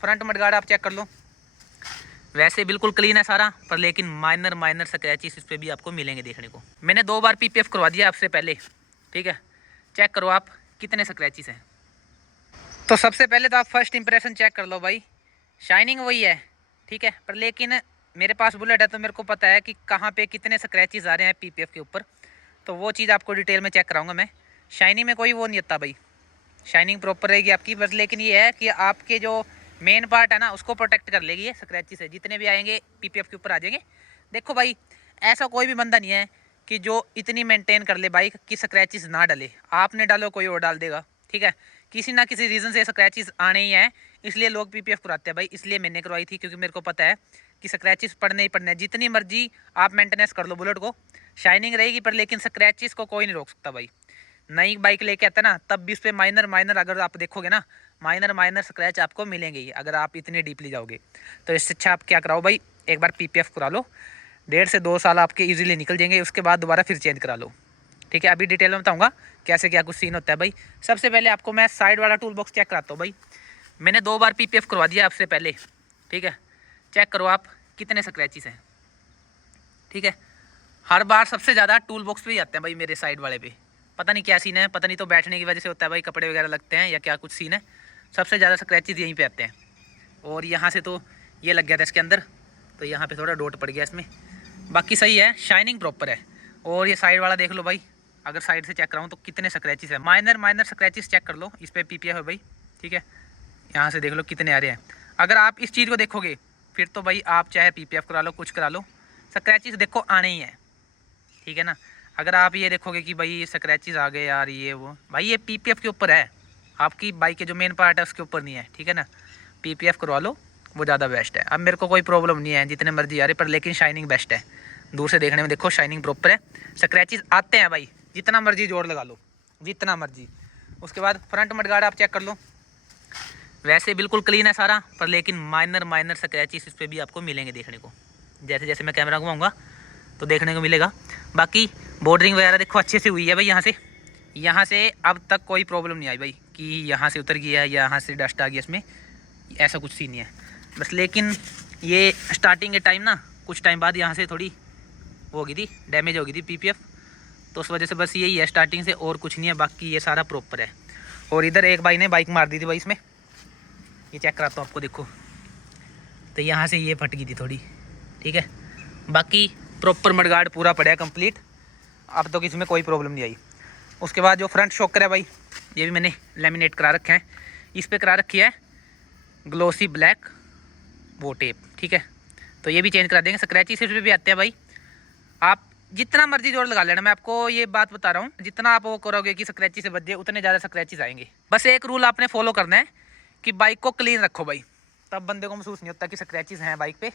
Front mudguard आप check कर लो, वैसे बिल्कुल क्लीन है सारा, पर लेकिन माइनर स्क्रैचेस इस पर भी आपको मिलेंगे देखने को। मैंने 2 बार पीपीएफ करवा दिया आपसे पहले, ठीक है। चेक करो आप कितने स्क्रैचेस हैं। तो सबसे पहले तो आप फर्स्ट इंप्रेशन चेक कर लो भाई, शाइनिंग वही है, ठीक है। पर लेकिन मेरे पास बुलेट है तो मेरे को पता है कि कहाँ पे कितने स्क्रैचेस आ रहे हैं पीपीएफ के ऊपर, तो वो चीज़ आपको डिटेल में चेक कराऊंगा मैं। शाइनिंग में कोई वो नहीं आता भाई, शाइनिंग प्रॉपर रहेगी आपकी, बस लेकिन ये है कि आपके जो मेन पार्ट है ना उसको प्रोटेक्ट कर लेगी ये स्क्रैचेस से, जितने भी आएंगे पीपीएफ के ऊपर आ जाएंगे। देखो भाई, ऐसा कोई भी बंदा नहीं है कि जो इतनी मेंटेन कर ले बाइक कि स्क्रैचेस ना डाले। आपने डालो कोई और डाल देगा, ठीक है। किसी ना किसी रीज़न से स्क्रैचेस आने ही हैं, इसलिए लोग पीपीएफ कराते हैं भाई। इसलिए मैंने करवाई थी, क्योंकि मेरे को पता है कि स्क्रैचेस पड़ने ही पड़ने हैं। जितनी मर्जी आप मेंटेनेंस कर लो बुलेट को, शाइनिंग रहेगी, पर लेकिन स्क्रैचेस को कोई नहीं रोक सकता भाई। नई बाइक लेके आता ना तब भी इस पर माइनर अगर आप देखोगे ना, माइनर स्क्रैच आपको मिलेंगे ही, अगर आप इतने डीपली जाओगे। तो इससे अच्छा आप क्या कराओ भाई, एक बार पीपीएफ करा लो, 1.5 से 2 साल आपके इजीली निकल जाएंगे, उसके बाद दोबारा फिर चेंज करा लो, ठीक है। अभी डिटेल में बताऊंगा कैसे क्या कुछ सीन होता है भाई। सबसे पहले आपको मैं साइड वाला टूल बॉक्स चेक कराता हूँ भाई। मैंने 2 बार पीपीएफ करवा दिया आपसे पहले, ठीक है। चेक करो आप कितने स्क्रैचेस हैं, ठीक है। हर बार सबसे ज़्यादा टूल बॉक्स पे ही आते हैं भाई मेरे साइड वाले पे, पता नहीं क्या सीन है, पता नहीं तो बैठने की वजह से होता है भाई, कपड़े वगैरह लगते हैं या क्या कुछ सीन है, सबसे ज़्यादा स्क्रैचेस यहीं पे आते हैं। और यहाँ से तो ये लग गया था इसके अंदर, तो यहाँ पे थोड़ा डॉट पड़ गया इसमें, बाकी सही है, शाइनिंग प्रॉपर है। और ये साइड वाला देख लो भाई, अगर साइड से चेक कराऊँ तो कितने स्क्रैचेस है, माइनर स्क्रैचेस चेक कर लो, इस पर पीपीएफ है भाई, ठीक है। यहाँ से देख लो कितने आ रहे हैं। अगर आप इस चीज़ को देखोगे फिर तो भाई आप चाहे पीपीएफ करा लो, कुछ करा लो, स्क्रैचेस देखो आने ही हैं, ठीक है ना। अगर आप ये देखोगे कि भाई स्क्रैचेस आ गए यार ये वो, भाई ये पीपीएफ के ऊपर है, आपकी बाइक के जो मेन पार्ट है उसके ऊपर नहीं है, ठीक है ना। पीपीएफ करवा लो, वो ज़्यादा बेस्ट है। अब मेरे को कोई प्रॉब्लम नहीं है जितने मर्जी आ रहे, पर लेकिन शाइनिंग बेस्ट है। दूर से देखने में देखो शाइनिंग प्रॉपर है, स्क्रैचेस आते हैं भाई, जितना मर्जी जोड़ लगा लो, जितना मर्जी। उसके बाद फ्रंट मडगार्ड आप चेक कर लो, वैसे बिल्कुल क्लीन है सारा, पर लेकिन माइनर स्क्रैचेस इस पर भी आपको मिलेंगे देखने को। जैसे जैसे मैं कैमरा घुमाऊँगा तो देखने को मिलेगा। बाकी बॉर्डरिंग वगैरह देखो अच्छे से हुई है भाई, यहाँ से अब तक कोई प्रॉब्लम नहीं आई भाई कि यहाँ से उतर गया या यहाँ से डस्ट आ गया, इसमें ऐसा कुछ सीन नहीं है। बस लेकिन ये स्टार्टिंग के टाइम ना, कुछ टाइम बाद यहाँ से थोड़ी वो हो गई थी, डैमेज हो गई थी पीपीएफ, तो उस वजह से बस यही है स्टार्टिंग से, और कुछ नहीं है। बाकी ये सारा प्रॉपर है। और इधर एक भाई ने बाइक मार दी थी भाई इसमें, ये चेक कराता हूँ आपको, देखो तो यहाँ से ये फट गई थी थोड़ी, ठीक है। बाकी प्रॉपर मडगार्ड पूरा पड़ा है कंप्लीट, अब तो किसी में कोई प्रॉब्लम नहीं आई। उसके बाद जो फ्रंट शॉकर है भाई, ये भी मैंने लेमिनेट करा रखे हैं, इस पर करा रखी है ग्लोसी ब्लैक वो टेप, ठीक है। तो ये भी चेंज करा देंगे। स्क्रैचेस इस पर भी आते हैं भाई, आप जितना मर्जी जोड़ लगा लेना, मैं आपको ये बात बता रहा हूँ, जितना आप वो करोगे कि स्क्रैचेस से बच जाए उतने ज़्यादा स्क्रैचेस आएंगे। बस एक रूल आपने फॉलो करना है कि बाइक को क्लीन रखो भाई, तब बंदे को महसूस नहीं होता कि स्क्रैचेस हैं बाइक पे,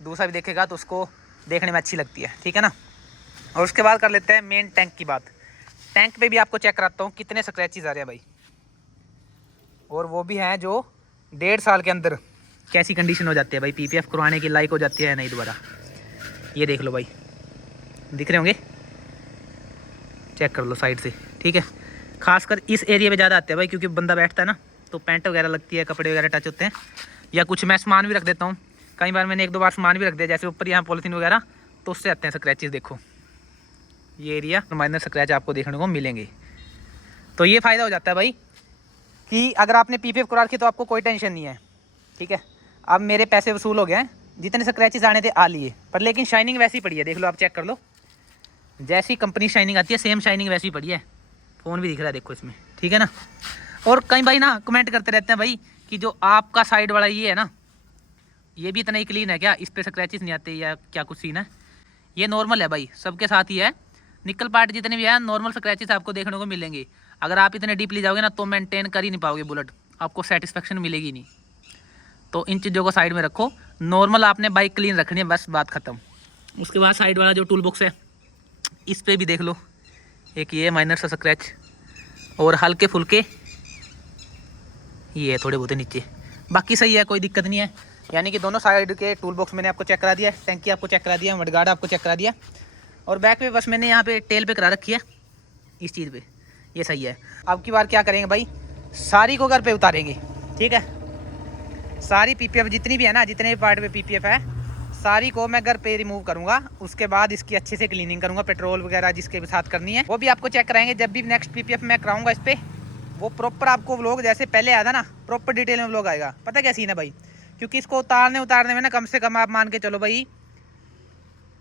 दूसरा भी देखेगा तो उसको देखने में अच्छी लगती है, ठीक है ना। और उसके बाद कर लेते हैं मेन टैंक की बात। टैंक पे भी आपको चेक कराता हूँ कितने स्क्रैचेस आ रहे हैं भाई, और वो भी हैं जो 1.5 साल के अंदर कैसी कंडीशन हो जाती है भाई, पीपीएफ करवाने की लायक हो जाती है नहीं दोबारा। ये देख लो भाई, दिख रहे होंगे, चेक कर लो साइड से, ठीक है। खासकर इस एरिया में ज़्यादा आते हैं भाई, क्योंकि बंदा बैठता है ना तो पैंट वगैरह लगती है, कपड़े वगैरह टच होते हैं, या कुछ मैं सामान भी रख देता हूँ, कई बार मैंने 1-2 बार सामान भी रख दिया जैसे ऊपर यहाँ पॉलिथीन वगैरह, तो उससे आते हैं स्क्रैचेस। देखो ये एरिया माइनर स्क्रैच आपको देखने को मिलेंगे। तो ये फ़ायदा हो जाता है भाई कि अगर आपने पीपीएफ करा रखी तो आपको कोई टेंशन नहीं है, ठीक है। अब मेरे पैसे वसूल हो गए हैं, जितने स्क्रैचेस आने थे आ लिए, पर लेकिन शाइनिंग वैसी पड़ी है, देख लो आप, चेक कर लो, जैसी कंपनी शाइनिंग आती है सेम शाइनिंग वैसी पड़ी है। फ़ोन भी दिख रहा है देखो इसमें, ठीक है ना। और कई भाई ना कमेंट करते रहते हैं भाई कि जो आपका साइड वाला ये है ना, ये भी इतना ही क्लीन है क्या, इस पर स्क्रैचेस नहीं आते या क्या कुछ सीन है। ये नॉर्मल है भाई, सबके साथ ही है, निकल पार्ट जितने भी है नॉर्मल स्क्रैचेस आपको देखने को मिलेंगे। अगर आप इतने डीपली जाओगे ना तो मेंटेन कर ही नहीं पाओगे बुलेट, आपको सेटिस्फेक्शन मिलेगी नहीं। तो इन चीज़ों को साइड में रखो, नॉर्मल आपने बाइक क्लीन रखनी है, बस बात ख़त्म। उसके बाद साइड वाला जो टूल बॉक्स है इस पर भी देख लो, एक ये माइनर सा स्क्रैच, और हल्के फुल्के ये है थोड़े बहुत नीचे, बाकी सही है, कोई दिक्कत नहीं है। यानी कि दोनों साइड के टूल बॉक्स मैंने आपको चेक करा दिया, टैंकी आपको चेक करा दिया, मडगार्ड आपको चेक करा दिया, और बैक पे बस मैंने यहाँ पे टेल पे करा रखी है इस चीज़ पे, ये सही है। अब की बार क्या करेंगे भाई, सारी को घर पे उतारेंगे, ठीक है। सारी पीपीएफ जितनी भी है ना, जितने भी पार्ट पे पीपीएफ है सारी को मैं घर पे रिमूव करूंगा। उसके बाद इसकी अच्छे से क्लीनिंग करूंगा, पेट्रोल वगैरह जिसके भी साथ करनी है वो भी आपको चेक कराएंगे। जब भी नेक्स्ट पीपीएफ मैं कराऊंगा इस पर, वो प्रॉपर आपको व्लॉग जैसे पहले आया था ना, प्रॉपर डिटेल में व्लॉग आएगा। पता क्या सीन है भाई, क्योंकि इसको उतारने में ना कम से कम आप मान के चलो भाई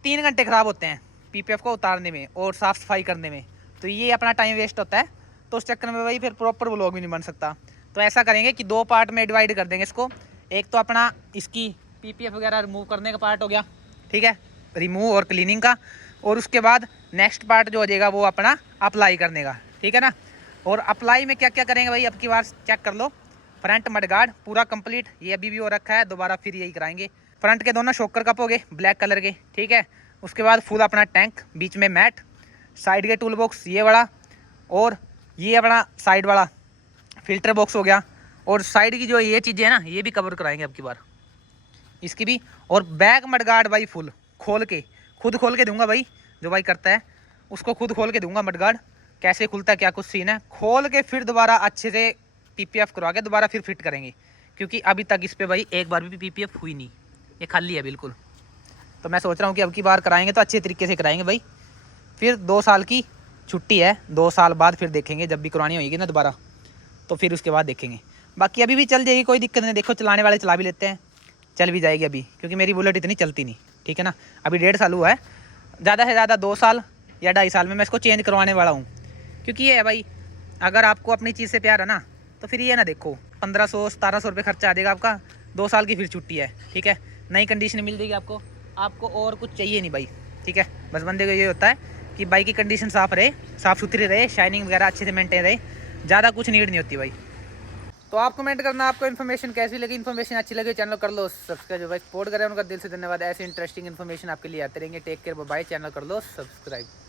3 घंटे ख़राब होते हैं पीपीएफ को उतारने में और साफ़ सफाई करने में। तो ये अपना टाइम वेस्ट होता है, तो उस चक्कर में भाई फिर प्रॉपर व्लॉग भी नहीं बन सकता। तो ऐसा करेंगे कि 2 पार्ट में डिवाइड कर देंगे इसको। एक तो अपना इसकी पीपीएफ वगैरह रिमूव करने का पार्ट हो गया, ठीक है, रिमूव और क्लीनिंग का। और उसके बाद नेक्स्ट पार्ट जो हो जाएगा वो अपना अप्लाई करने का, ठीक है ना। और अप्लाई में क्या क्या करेंगे भाई, अब की बार चेक कर लो। फ्रंट मडगार्ड पूरा कंप्लीट, ये अभी भी हो रखा है, दोबारा फिर यही कराएंगे। फ्रंट के दोनों शॉकर कप हो गए ब्लैक कलर के, ठीक है। उसके बाद फुल अपना टैंक, बीच में मैट, साइड के टूल बॉक्स ये वाला, और ये अपना साइड वाला फिल्टर बॉक्स हो गया। और साइड की जो ये चीज़ें हैं ना, ये भी कवर कराएंगे अब की बार इसकी भी। और बैक मडगार्ड भाई फुल खोल के, खुद खोल के दूंगा भाई, जो भाई करता है उसको खुद खोल के दूंगा मडगार्ड, कैसे खुलता है क्या कुछ सीन है, खोल के फिर दोबारा अच्छे से पीपीएफ करवा के दोबारा फिर फिट करेंगे। क्योंकि अभी तक इस पर भाई एक बार भी पीपीएफ हुई नहीं, ये खाली है बिल्कुल। तो मैं सोच रहा हूँ कि अब की बार कराएंगे तो अच्छे तरीके से कराएंगे भाई। फिर 2 साल की छुट्टी है, 2 साल बाद फिर देखेंगे, जब भी करवानी होगी ना दोबारा, तो फिर उसके बाद देखेंगे। बाकी अभी भी चल जाएगी, कोई दिक्कत नहीं। देखो चलाने वाले चला भी लेते हैं, चल भी जाएगी अभी, क्योंकि मेरी बुलेट इतनी चलती नहीं, ठीक है ना। अभी 1.5 साल हुआ है, ज़्यादा से ज़्यादा 2 साल या 2.5 साल में मैं इसको चेंज करवाने वाला हूँ। क्योंकि ये है भाई, अगर आपको अपनी चीज़ से प्यार है ना, तो फिर ये ना देखो 1500-1700 रुपये खर्चा आ जाएगा आपका, 2 साल की फिर छुट्टी है, ठीक है, नई कंडीशन मिल जाएगी आपको। आपको और कुछ चाहिए नहीं भाई, ठीक है। बस बंदे को ये होता है कि बाइक की कंडीशन साफ़ रहे, साफ़ सुथरी रहे, शाइनिंग वगैरह अच्छे से मेंटेन रहे, ज़्यादा कुछ नीड नहीं होती भाई। तो आप कमेंट करना आपको इन्फॉर्मेशन कैसी लगी। इन्फॉर्मेशन अच्छी लगी चैनल कर लो सब्सक्राइब, भाई सपोर्ट करें उनका दिल से धन्यवाद। ऐसे इंटरेस्टिंग इन्फॉर्मेशन आपके लिए आते रहेंगे। Take care, bye. चैनल कर लो सब्सक्राइब।